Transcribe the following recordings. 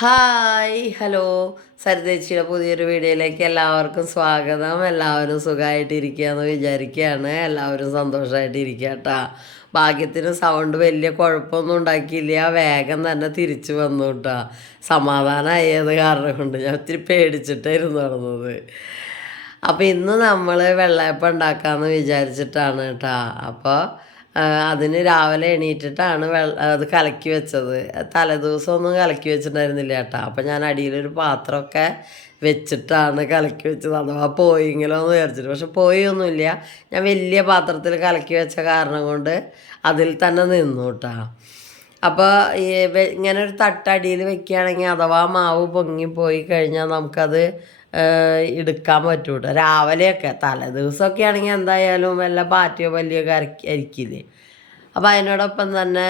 Hi hello. സരിതേച്ചിയുടെ പുതിയൊരു വീഡിയോയിലേക്ക് എല്ലാവർക്കും സ്വാഗതം. എല്ലാവരും സുഖമായിട്ടിരിക്കുകയെന്ന് വിചാരിക്കുകയാണ്. എല്ലാവരും സന്തോഷമായിട്ടിരിക്കുക കേട്ടോ ഭാഗ്യത്തിന് സൗണ്ട് വലിയ കുഴപ്പമൊന്നും ഉണ്ടാക്കിയില്ല. വേഗം തന്നെ തിരിച്ചു വന്നു കേട്ടോ. സമാധാനമായത് കാരണം കൊണ്ട് ഞാൻ ഒത്തിരി പേടിച്ചിട്ടായിരുന്നു നടന്നത്. അപ്പോൾ ഇന്ന് നമ്മൾ വെള്ളയപ്പം ഉണ്ടാക്കാമെന്ന് വിചാരിച്ചിട്ടാണ് കേട്ടോ. അപ്പോൾ അതിന് രാവിലെ എണീറ്റിട്ടാണ് അത് കലക്കി വെച്ചത്. തലേദിവസം ഒന്നും കലക്കി വെച്ചിട്ടുണ്ടായിരുന്നില്ല കേട്ടോ. അപ്പം ഞാൻ അടിയിലൊരു പാത്രമൊക്കെ വെച്ചിട്ടാണ് കലക്കി വെച്ചത്. അഥവാ പോയെങ്കിലോ എന്ന് വിചാരിച്ചിട്ട്. പക്ഷെ പോയൊന്നുമില്ല. ഞാൻ വലിയ പാത്രത്തിൽ കലക്കി വെച്ച കാരണം കൊണ്ട് അതിൽ തന്നെ നിന്നു കേട്ടോ. അപ്പോൾ ഇങ്ങനെ ഒരു തട്ടടിയിൽ വെക്കുകയാണെങ്കിൽ അഥവാ മാവ് പൊങ്ങിപ്പോയി കഴിഞ്ഞാൽ നമുക്കത് എടുക്കാൻ പറ്റൂട്ടോ. രാവിലെയൊക്കെ തലേ ദിവസമൊക്കെ ആണെങ്കിൽ എന്തായാലും വല്ല പാറ്റിയോ പല്ലിയൊക്കെ അരക്കി അരിക്കില്ലേ. അപ്പോൾ അതിനോടൊപ്പം തന്നെ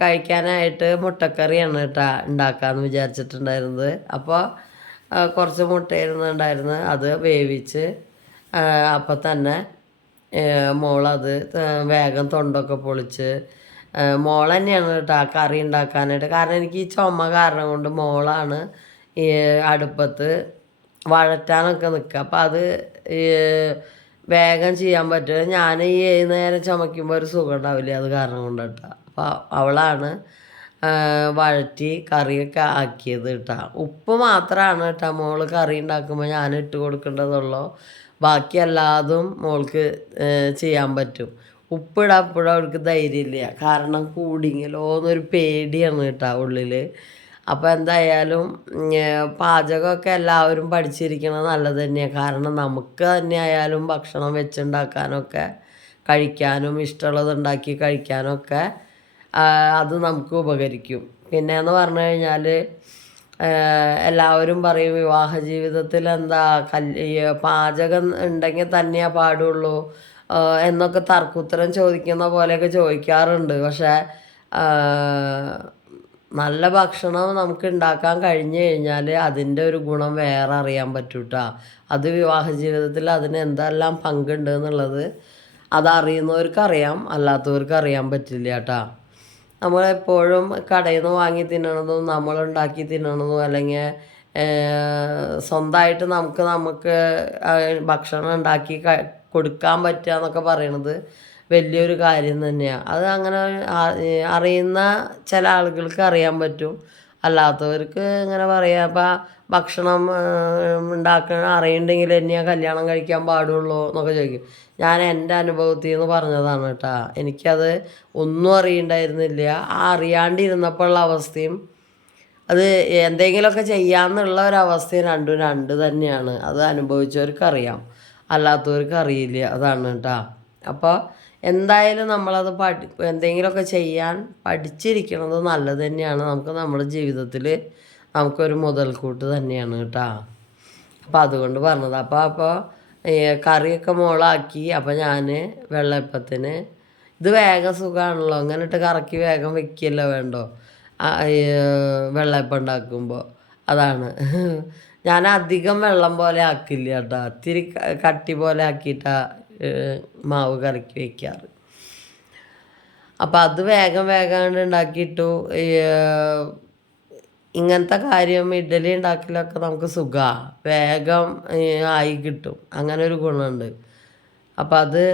കഴിക്കാനായിട്ട് മുട്ടക്കറിയാണ് കേട്ടോ ഉണ്ടാക്കാമെന്ന് വിചാരിച്ചിട്ടുണ്ടായിരുന്നത്. അപ്പോൾ കുറച്ച് മുട്ടയിരുന്നു ഉണ്ടായിരുന്നത് അത് വേവിച്ച് അപ്പം തന്നെ മോളത് വേഗം തൊണ്ടൊക്കെ പൊളിച്ച് മോൾ തന്നെയാണ് കേട്ടോ കറി ഉണ്ടാക്കാനായിട്ട്. കാരണം എനിക്ക് ഈ ചുമ കാരണം കൊണ്ട് മോളാണ് അടുപ്പത്ത് വഴറ്റാനൊക്കെ നിൽക്കുക അപ്പം അത് വേഗം ചെയ്യാൻ പറ്റും. ഞാൻ ഈ ഏത് നേരം ചുമയ്ക്കുമ്പോൾ ഒരു സുഖം ഉണ്ടാവില്ല? അത് കാരണം കൊണ്ട് കേട്ടോ അപ്പോൾ അവളാണ് വഴറ്റി കറിയൊക്കെ ആക്കിയത് കേട്ടോ ഉപ്പ് മാത്രമാണ് കേട്ടോ മോൾ കറി ഉണ്ടാക്കുമ്പോൾ ഞാൻ ഇട്ട് കൊടുക്കേണ്ടതുള്ളൂ. ബാക്കി എല്ലാതും മോൾക്ക് ചെയ്യാൻ പറ്റും. ഉപ്പിടാപ്പോഴും അവൾക്ക് ധൈര്യമില്ല. കാരണം കൂടിങ്ങലോ എന്നൊരു പേടിയാണ് കേട്ടോ ഉള്ളിൽ അപ്പോൾ എന്തായാലും പാചകമൊക്കെ എല്ലാവരും പഠിച്ചിരിക്കണത് നല്ലത് തന്നെയാണ് കാരണം നമുക്ക് തന്നെ ആയാലും ഭക്ഷണം വെച്ചുണ്ടാക്കാനൊക്കെ കഴിക്കാനും ഇഷ്ടമുള്ളത് ഉണ്ടാക്കി കഴിക്കാനൊക്കെ അത് നമുക്ക് ഉപകരിക്കും. പിന്നെ എന്ന് പറഞ്ഞു കഴിഞ്ഞാൽ എല്ലാവരും പറയും വിവാഹ ജീവിതത്തിൽ എന്താ കൽ പാചകം ഉണ്ടെങ്കിൽ തന്നെയേ പാടുള്ളൂ എന്നൊക്കെ തർക്കുത്തരം ചോദിക്കുന്ന പോലെയൊക്കെ ചോദിക്കാറുണ്ട്. പക്ഷേ നല്ല ഭക്ഷണം നമുക്ക് ഉണ്ടാക്കാൻ കഴിഞ്ഞു കഴിഞ്ഞാൽ അതിന്റെ ഒരു ഗുണം വേറെ അറിയാൻ പറ്റും അത് വിവാഹ ജീവിതത്തിൽ അതിന് എന്തെല്ലാം പങ്കുണ്ട് എന്നുള്ളത് അതറിയുന്നവർക്ക് അറിയാം അല്ലാത്തവർക്ക് അറിയാൻ പറ്റില്ല കേട്ടോ നമ്മളെപ്പോഴും കടയിൽ നിന്ന് വാങ്ങി തിന്നണതും നമ്മളുണ്ടാക്കി തിന്നണതും അല്ലെങ്കിൽ സ്വന്തമായിട്ട് നമുക്ക് നമുക്ക് ഭക്ഷണം ഉണ്ടാക്കി കൊടുക്കാൻ പറ്റുക എന്നൊക്കെ പറയണത് വലിയൊരു കാര്യം തന്നെയാണ് അത് അങ്ങനെ അറിയുന്ന ചില ആളുകൾക്ക് അറിയാൻ പറ്റും. അല്ലാത്തവർക്ക് ഇങ്ങനെ പറയാം അപ്പം ഭക്ഷണം ഉണ്ടാക്കാൻ അറിയണ്ടെങ്കിൽ തന്നെയാണ് കല്യാണം കഴിക്കാൻ പാടുള്ളൂ എന്നൊക്കെ ചോദിക്കും. ഞാൻ എന്റെ അനുഭവത്തിൽ നിന്ന് പറഞ്ഞതാണ് കേട്ടോ. എനിക്കത് ഒന്നും അറിയണ്ടായിരുന്നില്ല. ആ അറിയാണ്ടിരുന്നപ്പോഴുള്ള അവസ്ഥയും അത് എന്തെങ്കിലുമൊക്കെ ചെയ്യാമെന്നുള്ള ഒരവസ്ഥയും രണ്ടും രണ്ട് തന്നെയാണ്. അത് അനുഭവിച്ചവർക്ക് അറിയാം അല്ലാത്തവർക്ക് അറിയില്ല. അതാണ് കേട്ടോ. അപ്പോൾ എന്തായാലും നമ്മളത് പഠി എന്തെങ്കിലുമൊക്കെ ചെയ്യാൻ പഠിച്ചിരിക്കണത് നല്ലത് തന്നെയാണ്. നമുക്ക് നമ്മുടെ ജീവിതത്തിൽ നമുക്കൊരു മുതൽക്കൂട്ട് തന്നെയാണ് കേട്ടോ. അപ്പോൾ അതുകൊണ്ട് പറഞ്ഞത്. അപ്പോൾ അപ്പോൾ കറിയൊക്കെ മോളാക്കി. അപ്പോൾ ഞാൻ വെള്ളയപ്പത്തിന് ഇത് വേഗം സുഖമാണല്ലോ അങ്ങനെ ഇട്ട് കറക്കി വേഗം വെക്കുകയല്ലോ വേണ്ടോ? വെള്ളപ്പം ഉണ്ടാക്കുമ്പോൾ അതാണ്. ഞാൻ അധികം വെള്ളം പോലെ ആക്കില്ല കേട്ടോ. ഇത്തിരി കട്ടി പോലെ ആക്കിയിട്ടാണ് മാവ് കറക്കി വയ്ക്കാറ്. അപ്പം അത് വേഗം വേഗം ഉണ്ടാക്കിയിട്ടു ഇങ്ങനത്തെ കാര്യം ഇഡ്ഡലി ഉണ്ടാക്കലൊക്കെ നമുക്ക് സുഖമാണ് വേഗം ആയി കിട്ടും. അങ്ങനെ ഒരു ഗുണമുണ്ട്. അപ്പം അത്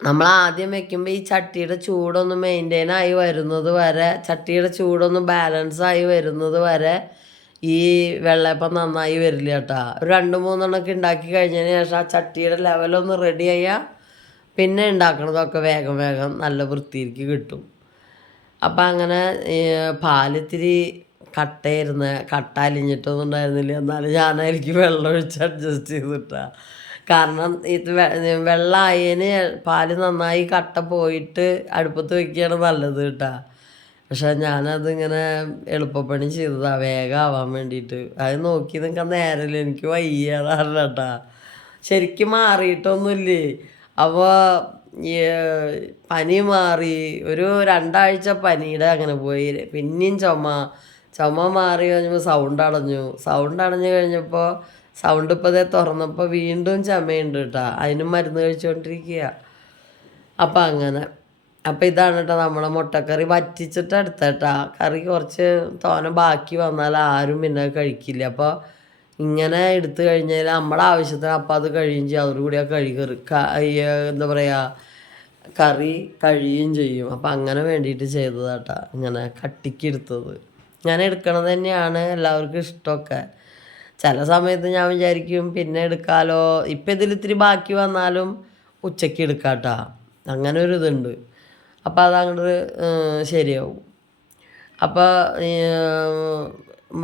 നമ്മൾ ആദ്യം വെക്കുമ്പോൾ ഈ ചട്ടിയുടെ ചൂടൊന്ന് മെയിന്റെയിൻ ആയി വരുന്നത് വരെ ചട്ടിയുടെ ചൂടൊന്ന് ബാലൻസ് ആയി വരുന്നത് വരെ ഈ വെള്ളയപ്പം നന്നായി വരില്ല കേട്ടോ. ഒരു രണ്ട് മൂന്നെണ്ണമൊക്കെ ഉണ്ടാക്കി കഴിഞ്ഞതിന് ശേഷം ആ ചട്ടിയുടെ ലെവലൊന്ന് റെഡി ആയാൽ പിന്നെ ഉണ്ടാക്കണതൊക്കെ വേഗം വേഗം നല്ല വൃത്തിയിലേക്ക് കിട്ടും. അപ്പം അങ്ങനെ പാലിത്തിരി കട്ടയിരുന്ന് കട്ട അലിഞ്ഞിട്ടൊന്നും ഉണ്ടായിരുന്നില്ല എന്നാലും ഞാനായിരിക്കും വെള്ളം ഒഴിച്ച് അഡ്ജസ്റ്റ് ചെയ്തിട്ടാ. കാരണം ഇത് വെള്ളമായതിന് പാൽ നന്നായി കട്ട പോയിട്ട് അടുപ്പത്ത് വെക്കുകയാണ് നല്ലത് കേട്ടാ. പക്ഷെ ഞാനതിങ്ങനെ എളുപ്പപ്പണി ചെയ്തതാ വേഗം ആവാൻ വേണ്ടിയിട്ട് അത് നോക്കി നിൽക്കാൻ നേരമില്ല എനിക്ക് വയ്യാതാണ് കേട്ടാ ശരിക്കും മാറിയിട്ടൊന്നുമില്ലേ? അപ്പോൾ പനി മാറി ഒരു രണ്ടാഴ്ച പനിയുടെ അങ്ങനെ പോയി. പിന്നെയും ചുമ. ചുമ മാറി കഴിഞ്ഞപ്പോൾ സൗണ്ട് അടഞ്ഞു. സൗണ്ട് അടഞ്ഞു കഴിഞ്ഞപ്പോൾ സൗണ്ട് ഇപ്പോൾ അതേ തുറന്നപ്പോൾ വീണ്ടും ചുമയുണ്ട് കേട്ടോ അതിനും മരുന്ന് കഴിച്ചുകൊണ്ടിരിക്കുക അപ്പം അങ്ങനെ. അപ്പം ഇതാണ് കേട്ടോ നമ്മളെ മുട്ടക്കറി. വറ്റിച്ചിട്ട് എടുത്തേട്ടാ. കറി കുറച്ച് തോന ബാക്കി വന്നാൽ ആരും പിന്നെ കഴിക്കില്ല. അപ്പോൾ ഇങ്ങനെ എടുത്തു കഴിഞ്ഞാൽ നമ്മുടെ ആവശ്യത്തിന് അപ്പം അത് കഴിയും ചെയ്യും. അതോടുകൂടി ആ കഴി കറി എന്താ പറയുക കറി കഴിയും ചെയ്യും. അപ്പം അങ്ങനെ വേണ്ടിയിട്ട് ചെയ്തതാട്ടാ. ഇങ്ങനെ കട്ടിക്ക് എടുത്തത്. ഞാൻ എടുക്കണത് തന്നെയാണ് എല്ലാവർക്കും ഇഷ്ടമൊക്കെ. ചില സമയത്ത് ഞാൻ വിചാരിക്കും പിന്നെ എടുക്കാലോ. ഇപ്പം ഇതിൽ ഇത്തിരി ബാക്കി വന്നാലും ഉച്ചയ്ക്ക് എടുക്കാട്ടാ. അങ്ങനെ ഒരു ഇതുണ്ട്. അപ്പം അതങ്ങോട്ട് ശരിയാവും. അപ്പോൾ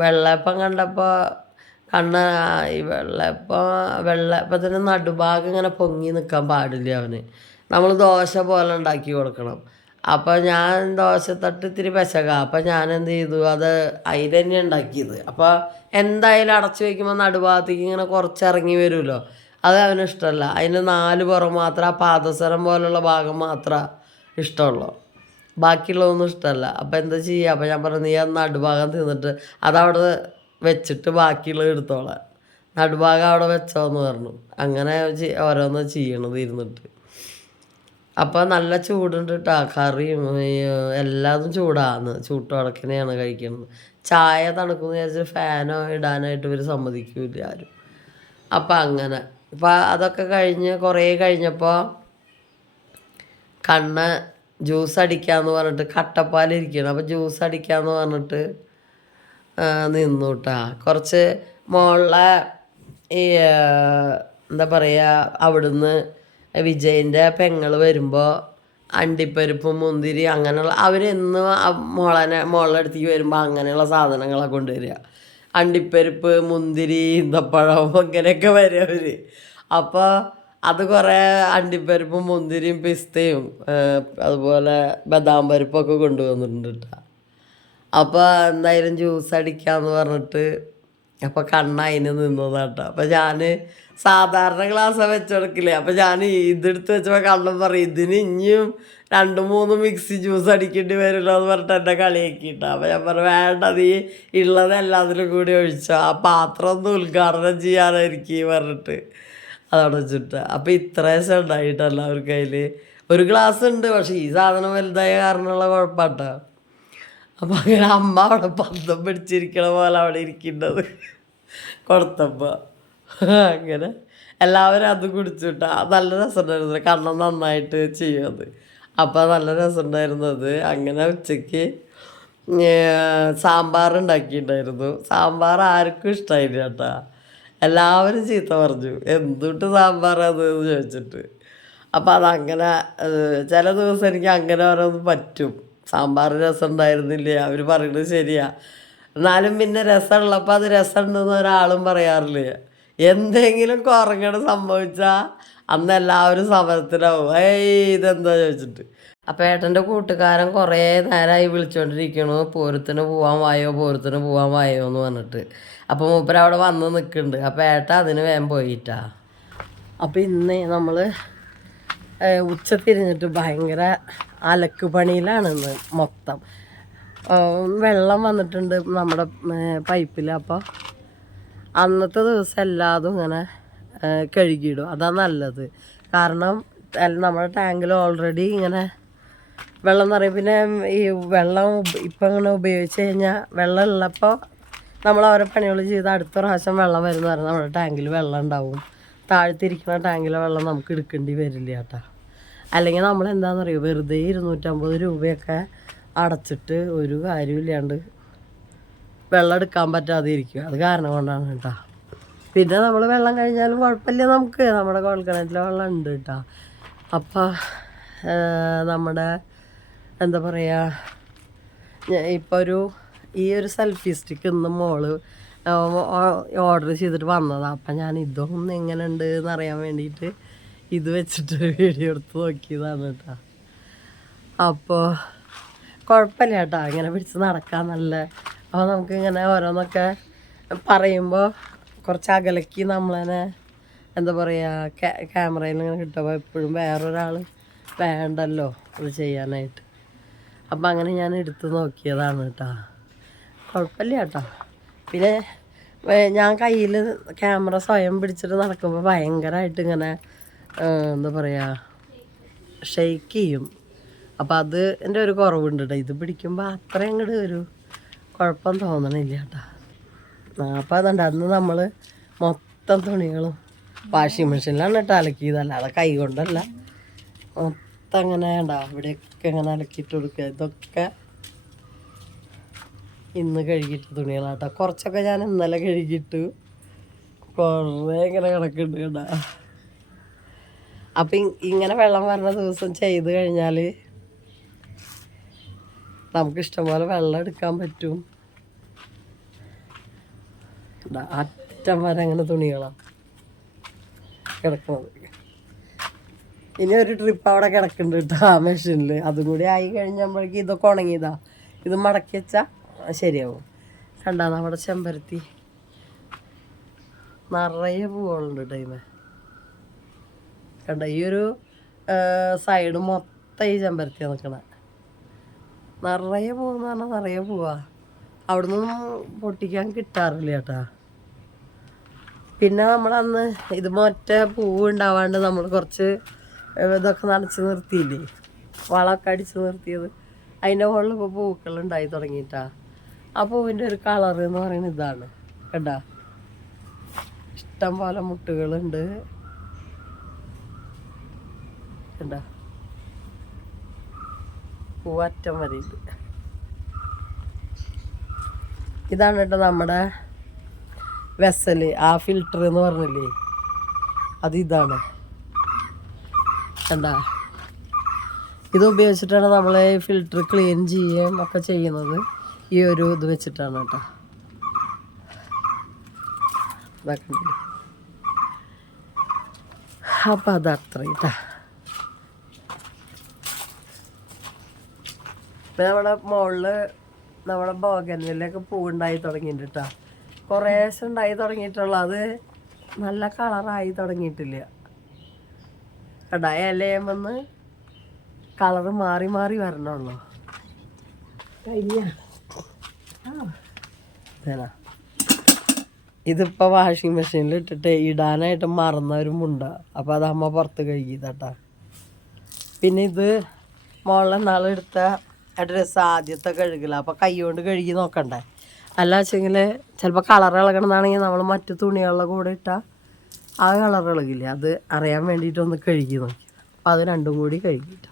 വെള്ളപ്പം കണ്ടപ്പോൾ കണ്ണ ഈ വെള്ളയപ്പം വെള്ളയപ്പത്തിന് നടുഭാഗം ഇങ്ങനെ പൊങ്ങി നിൽക്കാൻ പാടില്ല അവന്. നമ്മൾ ദോശ പോലെ ഉണ്ടാക്കി കൊടുക്കണം. അപ്പോൾ ഞാൻ ദോശ തട്ട് ഇത്തിരി പെശക. അപ്പോൾ ഞാൻ എന്ത് ചെയ്തു? അത് അതിൽ തന്നെ ഉണ്ടാക്കിയത്. അപ്പോൾ എന്തായാലും അടച്ചു വയ്ക്കുമ്പോൾ നടുഭാഗത്തേക്ക് ഇങ്ങനെ കുറച്ച് ഇറങ്ങി വരുമല്ലോ. അത് അവന് ഇഷ്ടമല്ല അതിന് നാല് പുറം മാത്രം ആ പാദസരം പോലുള്ള ഭാഗം മാത്രമേ ഇഷ്ടമുള്ളൂ. ബാക്കിയുള്ളതൊന്നും ഇഷ്ടമല്ല. അപ്പം എന്താ ചെയ്യുക അപ്പം ഞാൻ പറഞ്ഞു നീ ആ നടുഭാഗം തിന്നിട്ട് അതവിടെ വെച്ചിട്ട് ബാക്കിയുള്ളത് എടുത്തോളാം നടുഭാഗം അവിടെ വെച്ചോന്ന് പറഞ്ഞു. അങ്ങനെ ഓരോന്ന് ചെയ്യണത് ഇരുന്നിട്ട്. അപ്പോൾ നല്ല ചൂടുണ്ട് കേട്ടോ കറിയും എല്ലാതും ചൂടാന്ന്. ചൂട്ടോടക്കനെയാണ് കഴിക്കുന്നത്. ചായ തണുക്കുമെന്ന് വിചാരിച്ചാൽ ഫാനോ ഇടാനായിട്ട് ഇവർ സമ്മതിക്കില്ല ആരും. അപ്പം അങ്ങനെ. അപ്പം അതൊക്കെ കഴിഞ്ഞ് കുറേ കഴിഞ്ഞപ്പോൾ കണ്ണ് ജ്യൂസ് അടിക്കാന്ന് പറഞ്ഞിട്ട് കട്ടപ്പാലിരിക്കണം. അപ്പോൾ ജ്യൂസ് അടിക്കാന്ന് പറഞ്ഞിട്ട് നിന്നു കേട്ടാ കുറച്ച് മുകളിലെ ഈ എന്താ പറയുക അവിടുന്ന് വിജയിന്റെ പെങ്ങൾ വരുമ്പോൾ അണ്ടിപ്പരിപ്പ് മുന്തിരി അങ്ങനെയുള്ള അവരെന്നും മോളനെ മോളുടെ അടുത്തേക്ക് വരുമ്പോൾ അങ്ങനെയുള്ള സാധനങ്ങളെ കൊണ്ടുവരിക. അണ്ടിപ്പരിപ്പ് മുന്തിരി ഈന്തപ്പഴം അങ്ങനെയൊക്കെ വരും അവർ അപ്പോൾ അത് കുറേ അണ്ടിപ്പരിപ്പും മുന്തിരിയും പിസ്തയും അതുപോലെ ബദാം പരിപ്പൊക്കെ കൊണ്ടുവന്നിട്ടുണ്ട് കേട്ടോ അപ്പോൾ എന്തായാലും ജ്യൂസ് അടിക്കാന്ന് പറഞ്ഞിട്ട് അപ്പോൾ കണ്ണ അതിന് നിന്നതാട്ടോ അപ്പോൾ ഞാൻ സാധാരണ ഗ്ലാസ് വെച്ച് കൊടുക്കില്ലേ? അപ്പോൾ ഞാൻ ഇതെടുത്ത് വെച്ചപ്പോൾ കണ്ണൻ പറയും ഇതിന് ഇനിയും രണ്ട് മൂന്ന് മിക്സി ജ്യൂസ് അടിക്കേണ്ടി വരുമല്ലോ എന്ന് പറഞ്ഞിട്ട് എന്നെ കളിയാക്കിയിട്ടാ. അപ്പോൾ ഞാൻ പറഞ്ഞു വേണ്ട നീ ഉള്ളത് എല്ലാത്തിലും കൂടി ഒഴിച്ചോ. ആ പാത്രം ഒന്ന് ഉദ്ഘാടനം ചെയ്യാനായിരിക്കും പറഞ്ഞിട്ട്. അതവിടെ വെച്ചിട്ട്. അപ്പോൾ ഇത്ര ദിവസം ഉണ്ടായിട്ട് എല്ലാവർക്കും അതിൽ ഒരു ഗ്ലാസ് ഉണ്ട് പക്ഷേ ഈ സാധനം വലുതായ കാരണമുള്ള കുഴപ്പമാട്ടോ. അപ്പം അങ്ങനെ അമ്മ അവിടെ പന്തം പിടിച്ചിരിക്കണ പോലെ അവിടെ ഇരിക്കുന്നത്. കൊടുത്തപ്പോൾ അങ്ങനെ എല്ലാവരും അത് കുടിച്ചിട്ട് നല്ല രസമുണ്ടായിരുന്നു. കണ്ണം നന്നായിട്ട് ചെയ്യും അപ്പോൾ നല്ല രസമുണ്ടായിരുന്നത്. അങ്ങനെ ഉച്ചയ്ക്ക് സാമ്പാർ ഉണ്ടാക്കിയിട്ടുണ്ടായിരുന്നു. സാമ്പാർ ആർക്കും ഇഷ്ടമായില്ല കേട്ടാ. എല്ലാവരും ചീത്ത പറഞ്ഞു. എന്തുട്ട് എന്ന് ചോദിച്ചിട്ട്. അപ്പോൾ അതങ്ങനെ ചില ദിവസം എനിക്ക് അങ്ങനെ ഓരോന്ന് പറ്റും. സാമ്പാർ രസം ഉണ്ടായിരുന്നില്ല? അവർ പറയുന്നത് ശരിയാ. എന്നാലും പിന്നെ രസമുള്ളപ്പോൾ അത് രസമുണ്ടെന്ന് ഒരാളും പറയാറില്ല? എന്തെങ്കിലും കുറങ്ങട് സംഭവിച്ചാൽ അന്ന് എല്ലാവരും സമരത്തിലാവും. ഏയ് ഇതെന്താ? ചോദിച്ചിട്ട്. അപ്പോൾ ഏട്ടന്റെ കൂട്ടുകാരൻ കുറേ നേരമായി വിളിച്ചുകൊണ്ടിരിക്കണു പൂരത്തിന് പോവാൻ വായോ? പൂരത്തിന് പോവാൻ വായോ എന്ന് പറഞ്ഞിട്ട്. അപ്പോൾ മൂപ്പര് അവിടെ വന്ന് നിൽക്കുന്നുണ്ട് അപ്പോൾ ഏട്ട അതിന് വേഗം പോയിട്ടാ. അപ്പോൾ ഇന്ന് നമ്മൾ ഉച്ച തിരിഞ്ഞിട്ട് ഭയങ്കര അലക്ക് പണിയിലാണ് ഇന്ന് മൊത്തം. വെള്ളം വന്നിട്ടുണ്ട് നമ്മുടെ പൈപ്പിൽ അപ്പോൾ അന്നത്തെ ദിവസം എല്ലാതും ഇങ്ങനെ കഴുകിയിടും. അതാണ് നല്ലത്. കാരണം നമ്മുടെ ടാങ്കിൽ ഓൾറെഡി ഇങ്ങനെ വെള്ളം നിറയും പിന്നെ ഈ വെള്ളം ഇപ്പം ഇങ്ങനെ ഉപയോഗിച്ച് കഴിഞ്ഞാൽ വെള്ളം ഉള്ളപ്പോൾ നമ്മൾ ഓരോ പണികൾ ചെയ്ത് അടുത്ത പ്രാവശ്യം വെള്ളം വരുന്ന പറഞ്ഞാൽ നമ്മുടെ ടാങ്കിൽ വെള്ളം ഉണ്ടാവും. താഴ്ത്തിരിക്കുന്ന ടാങ്കിലെ വെള്ളം നമുക്ക് എടുക്കേണ്ടി വരില്ല കേട്ടോ. അല്ലെങ്കിൽ നമ്മൾ എന്താണെന്ന് അറിയുമോ വെറുതെ ഇരുന്നൂറ്റമ്പത് രൂപയൊക്കെ അടച്ചിട്ട് ഒരു കാര്യമില്ലാണ്ട് വെള്ളം എടുക്കാൻ പറ്റാതെ ഇരിക്കും അത് കാരണം കൊണ്ടാണ് കേട്ടോ. പിന്നെ നമ്മൾ വെള്ളം കഴിഞ്ഞാലും കുഴപ്പമില്ല നമുക്ക്. നമ്മുടെ കുഴൽക്കിണറ്റിലെ വെള്ളം ഉണ്ട് കേട്ടോ. അപ്പം നമ്മുടെ എന്താ പറയുക ഇപ്പോൾ ഒരു ഈ ഒരു സെൽഫി സ്റ്റിക്ക് ഇന്ന് മോൾ ഓർഡർ ചെയ്തിട്ട് വന്നതാണ് അപ്പം ഞാൻ ഇതൊന്നും എങ്ങനെ ഉണ്ട് എന്ന് അറിയാൻ വേണ്ടിയിട്ട് ഇത് വെച്ചിട്ട് വീഡിയോ എടുത്ത് നോക്കിയതാണ് കേട്ടോ. അപ്പോൾ കുഴപ്പമില്ല കേട്ടോ ഇങ്ങനെ പിടിച്ച് നടക്കാൻ നല്ല. അപ്പോൾ നമുക്ക് ഇങ്ങനെ ഓരോന്നൊക്കെ പറയുമ്പോൾ കുറച്ച് അകലക്ക് നമ്മളതിനെ എന്താ പറയുക ക്യാമറയിൽ ഇങ്ങനെ കിട്ടുമ്പോൾ എപ്പോഴും വേറൊരാൾ വേണ്ടല്ലോ അത് ചെയ്യാനായിട്ട്. അപ്പം അങ്ങനെ ഞാൻ എടുത്ത് നോക്കിയതാണ് കേട്ടോ കുഴപ്പമില്ല കേട്ടോ പിന്നെ ഞാൻ കയ്യിൽ ക്യാമറ സ്വയം പിടിച്ചിട്ട് നടക്കുമ്പോൾ ഭയങ്കരമായിട്ട് ഇങ്ങനെ എന്താ പറയുക ഷെയ്ക്ക് ചെയ്യും. അപ്പം അത് എന്റെ ഒരു കുറവുണ്ട് കേട്ടോ ഇത് പിടിക്കുമ്പോൾ അത്രയും അങ്ങോട്ട് ഒരു കുഴപ്പം തോന്നണില്ല കേട്ടോ അപ്പം അതുണ്ട് അന്ന് നമ്മൾ മൊത്തം തുണികളും വാഷിംഗ് മെഷീനിലാണ് കേട്ടോ അലക്കിയതല്ല അതൊക്കെ കൈ കൊണ്ടല്ല മൊത്തം അങ്ങനെ വേണ്ട ഇവിടെയൊക്കെ ഇങ്ങനെ അലക്കിയിട്ട് കൊടുക്കുക. ഇതൊക്കെ ഇന്ന് കഴുകിയിട്ട് തുണികളാട്ടോ. കുറച്ചൊക്കെ ഞാൻ ഇന്നലെ കഴുകിയിട്ട്. കുറേ ഇങ്ങനെ കിടക്കുന്നുണ്ട് കേട്ടാ അപ്പം ഇങ്ങനെ വെള്ളം വരുന്ന ദിവസം ചെയ്ത് കഴിഞ്ഞാൽ നമുക്ക് ഇഷ്ടംപോലെ വെള്ളം എടുക്കാൻ പറ്റും. അറ്റം വരെ അങ്ങനെ തുണികളാണ് കിടക്കുന്നത്. ഇനി ഒരു ട്രിപ്പ് അവിടെ കിടക്കുന്നുണ്ട് കേട്ടോ ആ മെഷീനിൽ അതും കൂടി ആയി കഴിഞ്ഞപ്പോഴേക്കും ഇതൊക്കെ ഉണങ്ങിയതാ. ഇത് മടക്കി വെച്ചാൽ ശരിയാവും. കണ്ടാ നമ്മുടെ ചെമ്പരത്തി. നിറയെ പൂവുകളുണ്ട് ടൈമേ കണ്ട ഈ ഒരു സൈഡ് മൊത്തം ഈ ചെമ്പരത്തി നിൽക്കണ നിറയെ പൂവെന്ന് പറഞ്ഞാൽ നിറയെ പൂവാ. അവിടുന്ന് പൊട്ടിക്കാൻ കിട്ടാറില്ല ചേട്ടാ പിന്നെ നമ്മളന്ന് ഇത് മറ്റേ പൂവ് ഉണ്ടാവാണ്ട് നമ്മൾ കുറച്ച് ഇതൊക്കെ നനച്ച് നിർത്തിയില്ലേ? വളമൊക്കെ അടിച്ച് നിർത്തിയത്. അതിന്റെ മുകളിൽ ഇപ്പോൾ പൂക്കൾ ഉണ്ടായി തുടങ്ങിയിട്ടാ. ആ പൂവിന്റെ ഒരു കളർ എന്ന് പറയുന്നത് ഇതാണ്. കേട്ടാ ഇഷ്ടം പോലെ മുട്ടുകളുണ്ട്. കണ്ടാ? പൂവറ്റം വരെ ഇതാണ് കേട്ടോ നമ്മുടെ വെസൽ. ആ ഫിൽറ്റർ എന്ന് പറഞ്ഞില്ലേ? അത് ഇതാണ്. കണ്ടാ. ഇത് ഉപയോഗിച്ചിട്ടാണ് നമ്മൾ ഫിൽറ്റർ ക്ലീൻ ചെയ്യുകയും ഒക്കെ ചെയ്യുന്നത്. ഈ ഒരു ഇത് വെച്ചിട്ടാണ് കേട്ടോ. ഉണ്ടല്ലേ. അപ്പം അത് അത്ര ഇപ്പം നമ്മുടെ മുകളിൽ നമ്മുടെ ബോഗനിലൊക്കെ പൂവുണ്ടായി തുടങ്ങിയിട്ടുണ്ട് കേട്ടോ. കുറേശ്ശെ ഉണ്ടായി തുടങ്ങിയിട്ടുള്ളൂ. അത് നല്ല കളറായി തുടങ്ങിയിട്ടില്ല. കേട്ടാ ഇലയും വന്ന് കളറ് മാറി മാറി വരണുള്ളൂ. ഇതേനാ. ഇതിപ്പോ വാഷിംഗ് മെഷീനിൽ ഇട്ടിട്ട് ഇടാനായിട്ട് മറന്ന ഒരു മുണ്ട. അപ്പോൾ അത് അമ്മ പുറത്ത് കഴുകിയതാട്ടാ. പിന്നെ ഇത് മോളെ നാളെടുത്ത ഡ്രസ്സ് ആദ്യത്തെ കഴുകില്ല അപ്പോൾ കൈ കൊണ്ട് കഴുകി നോക്കണ്ടേ? അല്ല വെച്ചെങ്കിൽ ചിലപ്പോൾ കളർ ഇളകണമെന്നാണെങ്കിൽ നമ്മൾ മറ്റു തുണികളുടെ കൂടെ ഇട്ടാൽ ആ കളർ ഇളകില്ലേ. അത് അറിയാൻ വേണ്ടിയിട്ടൊന്ന് കഴുകി നോക്കി. അപ്പം അത് രണ്ടും കൂടി കഴുകിയിട്ട്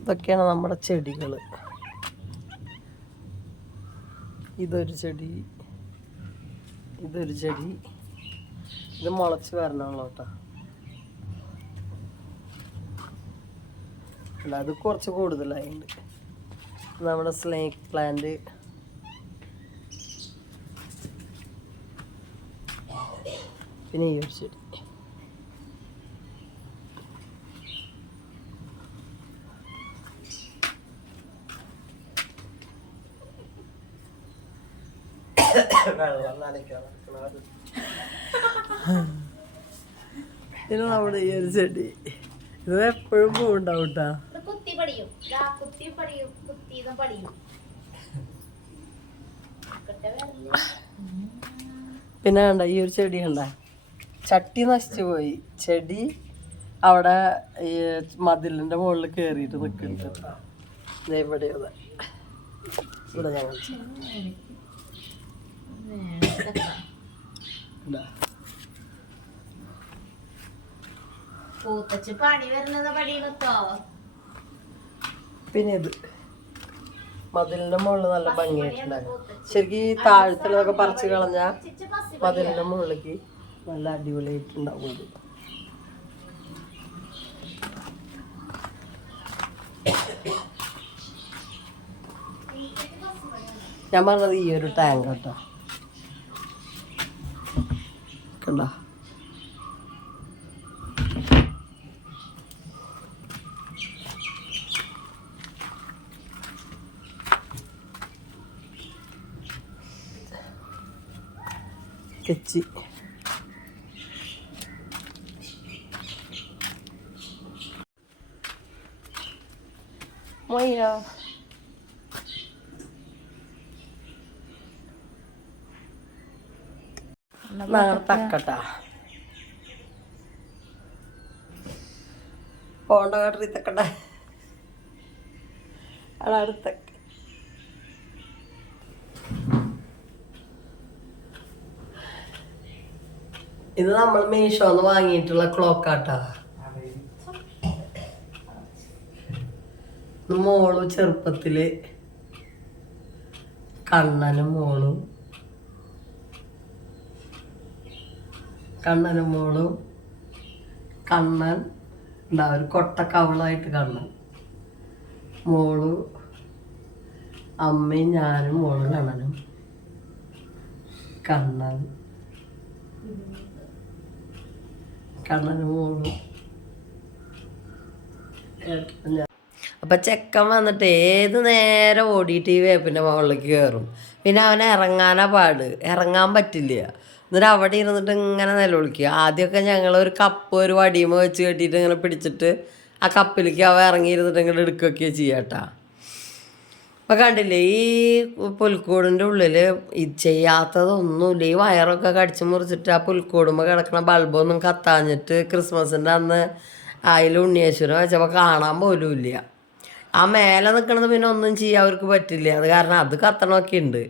ഇതൊക്കെയാണ് നമ്മുടെ ചെടികൾ ഇതൊരു ചെടി. ഇതൊരു ചെടി. ഇത് മുളച്ച് വരണമല്ലോ കേട്ടോ അല്ല അത് കുറച്ച് കൂടുതലായിട്ടുണ്ട് നമ്മുടെ സ്നേക്ക് പ്ലാന്റ് പിന്നെ ഈ ഒരു ചെടി. ഇത് നമ്മുടെ ഈ ഒരു ചെടി ഇത് എപ്പോഴും പൂവുണ്ടാവും കേട്ടാ ഇത് കുത്തി പടിയും ദാ കുത്തി പടിയും കുത്തിയതും പടിയും. പിന്നെ കണ്ട ഈ ഒരു ചെടി കണ്ട. ചട്ടി നശിച്ചു പോയി. ചെടി അവിടെ ഈ മതിലിന്റെ മുകളിൽ കയറിയിട്ട് നിൽക്കുന്നുണ്ട് ഇവിടെ ഇവിടെ ഞങ്ങൾ പൂത്തച്ച് പണി വരുന്നത് പടിയിലത്തോ? പിന്നെ ഇത് മതിലിന്റെ മുകളിൽ നല്ല ഭംഗിയായിട്ടുണ്ടായിരുന്നു. ശരിക്കും ഈ താഴത്തിലൊക്കെ പറിച്ച് പസി മതിലിന്റെ മുകളിലേക്ക് നല്ല അടിപൊളിയായിട്ടുണ്ടാവും ഇത്. ഞാൻ പറഞ്ഞത് ഈ ഒരു ടാങ്ക് കേട്ടോ കണ്ടോ? ഇഞ്ചി മൊയ്യോ തക്കട്ടാ. പോണ്ട കട്ടറി തക്കട അടുത്ത. ഇത് നമ്മൾ മീഷോന്ന് വാങ്ങിയിട്ടുള്ള ക്ലോക്ക് ആട്ടാ മോൾ ചെറുപ്പത്തിൽ കണ്ണനും മോളും. കണ്ണനും മോളും കണ്ണൻ ഉണ്ടാവും ഒരു കൊട്ട കവളായിട്ട് കണ്ണൻ. മോൾ അമ്മയും ഞാനും മോളും കണ്ണനും. കണ്ണൻ കണ്ണനും അപ്പം ചെക്കൻ വന്നിട്ട് ഏത് നേരം ഓടിയിട്ട് ഈ വേപ്പിന്റെ മുകളിലേക്ക് കയറും പിന്നെ അവൻ ഇറങ്ങാനാ പാട്. ഇറങ്ങാൻ പറ്റില്ല. എന്നിട്ട് അവിടെ ഇരുന്നിട്ട് ഇങ്ങനെ നിലവിളിക്കുക ആദ്യമൊക്കെ ഞങ്ങൾ ഒരു കപ്പ് ഒരു വടിയുമ്പോൾ വെച്ച് കെട്ടിയിട്ട് ഇങ്ങനെ പിടിച്ചിട്ട് ആ കപ്പിലേക്ക് അവ ഇറങ്ങിയിരുന്നിട്ട് ഇങ്ങനെ എടുക്കുകയൊക്കെ ചെയ്യാട്ടാ അപ്പം കണ്ടില്ലേ ഈ പുൽക്കൂടിന്റെ ഉള്ളിൽ ഇത് ചെയ്യാത്തതൊന്നുമില്ല. ഈ വയറൊക്കെ കടിച്ചു മുറിച്ചിട്ട് ആ പുൽക്കൂടുമ്പോൾ കിടക്കണ ബൾബൊന്നും കത്താഞ്ഞിട്ട് ക്രിസ്മസിന്റെ അന്ന് അതിൽ ഉണ്ണിയേശ്വരം വെച്ചപ്പോൾ കാണാൻ പോലും ഇല്ല ആ മേലെ നിൽക്കണത് പിന്നെ ഒന്നും ചെയ്യാൻ അവർക്ക് പറ്റില്ല. അത് കാരണം അത് കത്തണമൊക്കെ ഉണ്ട്.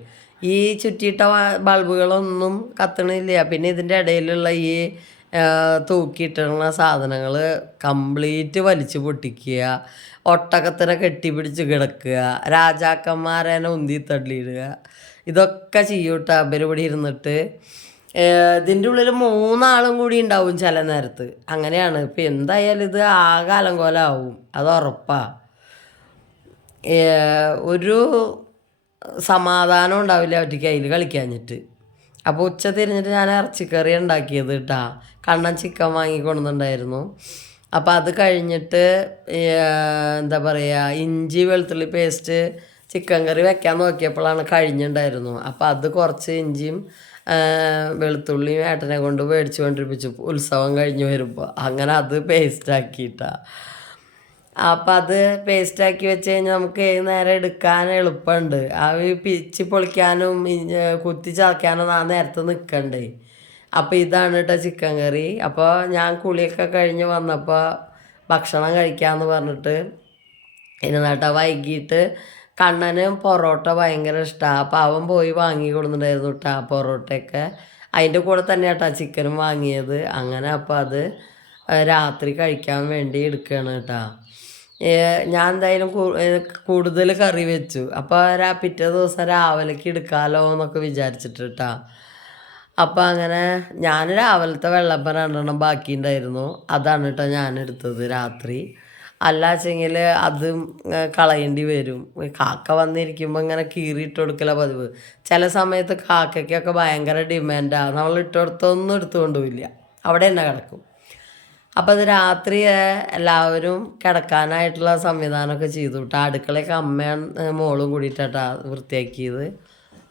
ഈ ചുറ്റിയിട്ട ബൾബുകളൊന്നും കത്തണില്ല. പിന്നെ ഇതിന്റെ ഇടയിലുള്ള ഈ ആ, തൂക്കിയിട്ടിടുന്ന സാധനങ്ങൾ കംപ്ലീറ്റ് വലിച്ചു പൊട്ടിക്കുക ഒട്ടകത്തിനെ കെട്ടിപ്പിടിച്ച് കിടക്കുക രാജാക്കന്മാരനെ ഉന്തി തള്ളിയിടുക. ഇതൊക്കെ ചെയ്യൂട്ട. അവരിവിടെ ഇരുന്നിട്ട് ഇതിന്റെ ഉള്ളിൽ മൂന്നാളും കൂടി ഉണ്ടാവും ചില നേരത്ത്. അങ്ങനെയാണ്. ഇപ്പം എന്തായാലും ഇത് ആകെ അലങ്കോലാവും. അത് ഉറപ്പാണ് ഒരു സമാധാനം ഉണ്ടാവില്ല ഒറ്റയ്ക്ക് അതിൽ കളിക്കാഞ്ഞിട്ട്. അപ്പോൾ ഉച്ച തിരിഞ്ഞിട്ട് ഞാൻ ഇറച്ചിക്കറി ഉണ്ടാക്കിയത് കേട്ടാ കണ്ണൻ ചിക്കൻ വാങ്ങിക്കൊണ്ടുണ്ടായിരുന്നു അപ്പോൾ അത് കഴിഞ്ഞിട്ട് എന്താ പറയുക ഇഞ്ചി വെളുത്തുള്ളി പേസ്റ്റ് ചിക്കൻ കറി വെക്കാൻ നോക്കിയപ്പോഴാണ് കഴിഞ്ഞിട്ടുണ്ടായിരുന്നു. അപ്പോൾ അത് കുറച്ച് ഇഞ്ചിയും വെളുത്തുള്ളിയും ഏട്ടനെ കൊണ്ട് മേടിച്ചു കൊണ്ടിരിപ്പിച്ചു. ഉത്സവം കഴിഞ്ഞ് വരുമ്പോൾ അങ്ങനെ അത് പേസ്റ്റാക്കിയിട്ടാണ് അപ്പം അത് പേസ്റ്റാക്കി വെച്ച് കഴിഞ്ഞാൽ നമുക്ക് ഏത് നേരം എടുക്കാൻ എളുപ്പമുണ്ട് ഈ പിച്ചി പൊളിക്കാനും കുത്തി ചതക്കാനും ആ നേരത്തെ നിൽക്കണ്ടേ അപ്പോൾ ഇതാണ് കേട്ടോ ചിക്കൻ കറി അപ്പോൾ ഞാൻ കുളിയൊക്കെ കഴിഞ്ഞ് വന്നപ്പോൾ ഭക്ഷണം കഴിക്കാമെന്ന് പറഞ്ഞിട്ട് ഇരുന്നാട്ട വൈകിട്ട് കണ്ണനും പൊറോട്ട ഭയങ്കര ഇഷ്ടമാണ് അപ്പോൾ അവൻ പോയി വാങ്ങി കൊടുത്തിട്ടുണ്ടായിരുന്നു കേട്ടോ പൊറോട്ടയൊക്കെ. അതിന്റെ കൂടെ തന്നെ കേട്ടോ ചിക്കനും വാങ്ങിയത്. അങ്ങനെ അപ്പോൾ അത് രാത്രി കഴിക്കാൻ വേണ്ടി എടുക്കുകയാണ് കേട്ടോ ഞാൻ എന്തായാലും കൂടുതൽ കറി വെച്ചു. അപ്പോൾ ആ പിറ്റേ ദിവസം രാവിലേക്ക് എടുക്കാമല്ലോ എന്നൊക്കെ വിചാരിച്ചിട്ട് കേട്ടാ അപ്പോൾ അങ്ങനെ ഞാൻ രാവിലത്തെ വെള്ളപ്പം രണ്ടെണ്ണം ബാക്കി ഉണ്ടായിരുന്നു അതാണ് കേട്ടോ ഞാൻ എടുത്തത് രാത്രി. അല്ലാച്ചെങ്കിൽ അത് കളയേണ്ടി വരും. കാക്ക വന്നിരിക്കുമ്പോൾ ഇങ്ങനെ കീറിയിട്ട് കൊടുക്കല പതിവ്. ചില സമയത്ത് കാക്കയ്ക്കൊക്കെ ഭയങ്കര ഡിമാൻഡാണ് നമ്മൾ ഇട്ടുകൊടുത്തൊന്നും എടുത്തുകൊണ്ടുമില്ല അവിടെ തന്നെ കിടക്കും. അപ്പോൾ അത് രാത്രി എല്ലാവരും കിടക്കാനായിട്ടുള്ള സംവിധാനമൊക്കെ ചെയ്തു കേട്ടോ അടുക്കളയൊക്കെ അമ്മയും ഏഹ്, മോളും കൂടിയിട്ടാ വൃത്തിയാക്കിയത്.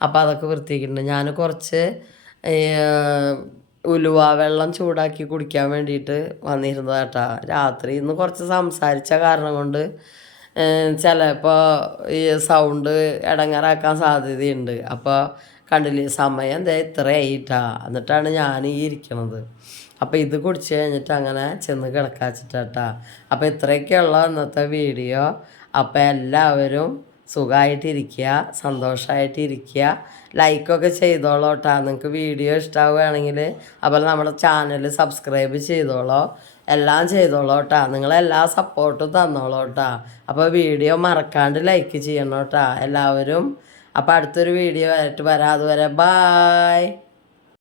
അപ്പോൾ അതൊക്കെ വൃത്തിയാക്കിയിട്ടുണ്ട്. ഞാൻ കുറച്ച് ഉലുവ വെള്ളം ചൂടാക്കി കുടിക്കാൻ വേണ്ടിയിട്ട് വന്നിരുന്നതാട്ടാ. രാത്രി ഇന്ന് കുറച്ച് സംസാരിച്ച കാരണം കൊണ്ട് ചിലപ്പോൾ ഈ സൗണ്ട് ഇടങ്ങാറാക്കാൻ സാധ്യതയുണ്ട്. അപ്പോൾ കണ്ടില്ലേ സമയം ദേ ഇത്രയായിട്ടാ. എന്നിട്ടാണ് ഞാൻ ഈ ഇരിക്കണത്. അപ്പോൾ ഇത് കുടിച്ച് കഴിഞ്ഞിട്ട് അങ്ങനെ ചെന്ന് കിടക്കാച്ചിട്ടാ അപ്പോൾ ഇത്രയൊക്കെയുള്ള ഇന്നത്തെ വീഡിയോ. അപ്പോൾ എല്ലാവരും സുഖമായിട്ടിരിക്കുക സന്തോഷമായിട്ടിരിക്കുക ലൈക്കൊക്കെ ചെയ്തോളൂ കേട്ടോ നിങ്ങൾക്ക് വീഡിയോ ഇഷ്ടമാവുകയാണെങ്കിൽ അതുപോലെ നമ്മുടെ ചാനൽ സബ്സ്ക്രൈബ് ചെയ്തോളൂ. എല്ലാം ചെയ്തോളൂ കേട്ടോ നിങ്ങളെല്ലാ സപ്പോർട്ടും തന്നോളൂ കേട്ടോ അപ്പോൾ വീഡിയോ മറക്കാണ്ട് ലൈക്ക് ചെയ്യണം കേട്ടോ എല്ലാവരും. അപ്പോൾ അടുത്തൊരു വീഡിയോ ആയിട്ട് വരാം. അതുവരെ ബായ്